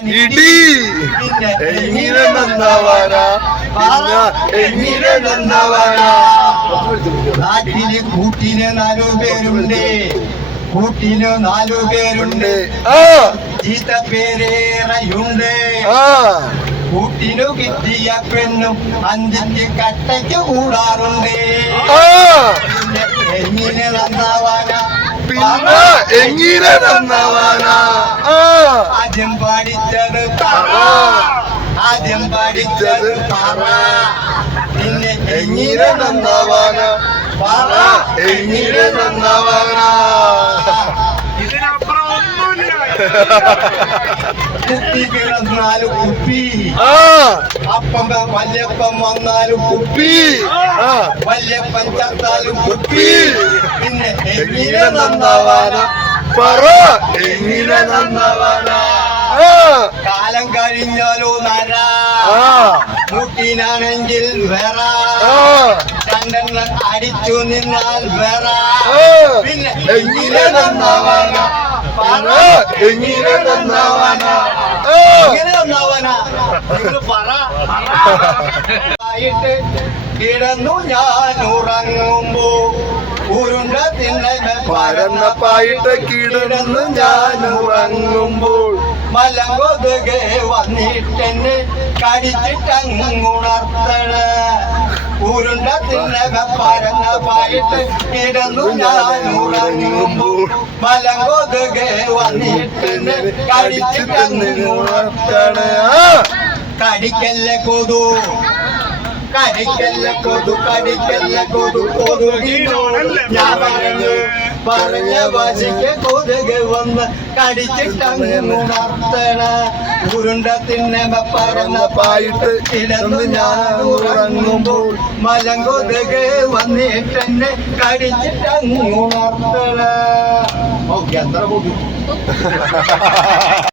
ഇടി എങ്ങനെ നന്നാവാനാ എങ്ങനെ നന്നാവാനാ. നാട്ടില് കൂട്ടിന് 4 പേരുണ്ട്, കൂട്ടിന് 4 പേരുണ്ട്, ചീത്ത പേരേറെയുണ്ട്. കൂട്ടിനു കിട്ടിയ പെണ്ണും അന്തിക്ക് കട്ടയ്ക്ക് കൂടാറുണ്ട്. എങ്ങനെ നന്നാവാനാ, പിന്നെ എങ്ങനെ നന്നാവാനാ. ആദ്യം പഠിച്ചത് പറ, ആദ്യം പഠിച്ചത് പറ, പിന്നെ എങ്ങനെ നന്നാവാനാ, പറ എങ്ങനെ നന്നാവാനാ. ഇതിനപ്പുറം ഒന്നുമില്ല. കുപ്പി കിടന്നാലും കുപ്പി, അപ്പം വല്യപ്പം വന്നാലും കുപ്പി, വല്യപ്പൻ ചത്താലും കുപ്പി. പിന്നെ എങ്ങനെ നന്നാവാനാ, പറ എങ്ങനെ നന്നാവാനാ. കാലം കഴിഞ്ഞാലോ നര, മുട്ടിനാണെങ്കിൽ വേറ, രണ്ടെണ്ണം അടിച്ചു നിന്നാൽ വേറ. പിന്നെ എങ്ങനെ നന്നാവാനാ, പറ എങ്ങനെ നന്നാവാനാ. എങ്ങനെ നന്നാവാനാ നിങ്ങൾ പറ. ആയിട്ട് കിടന്നു ഞാൻ ഉറങ്ങുമ്പോ ഉരുണ്ട പരന്നപ്പായിട്ട് കിടന്ന് ഞാൻ ഉറങ്ങുമ്പോൾ മലങ്കൊതുകെ വന്നിട്ടെന്നെ കടിച്ചിട്ടങ്ങുണർത്തണ. ഉരുണ്ട തിന്നക പരന്ന പായിട്ട് കിടന്നു ഞാൻ ഉറങ്ങുമ്പോൾ മലങ്കൊതുകെ വന്നിട്ടെന്നെ കടിച്ചിട്ടങ്ങുണർത്തണ. കടിക്കല്ല കൊതു, കടിക്കല്ല കൊതു, കടിക്കല്ല കൊതു, കൊതുകിനോട് ഞാൻ പറഞ്ഞ വാശിക്ക് കൊതുക് വന്ന് കടിച്ചിട്ടങ്ങുണർത്തണ. ഉരുണ്ട തിന്നമ പരന്ന പായിട്ട് കിടന്നു ഞാൻ ഉറങ്ങുമ്പോൾ മലങ്കൊതുക് വന്നിട്ടെന്നെ കടിച്ചിട്ടങ്ങുണർത്തണ. ഓക്കെ, അത്ര കൊതു.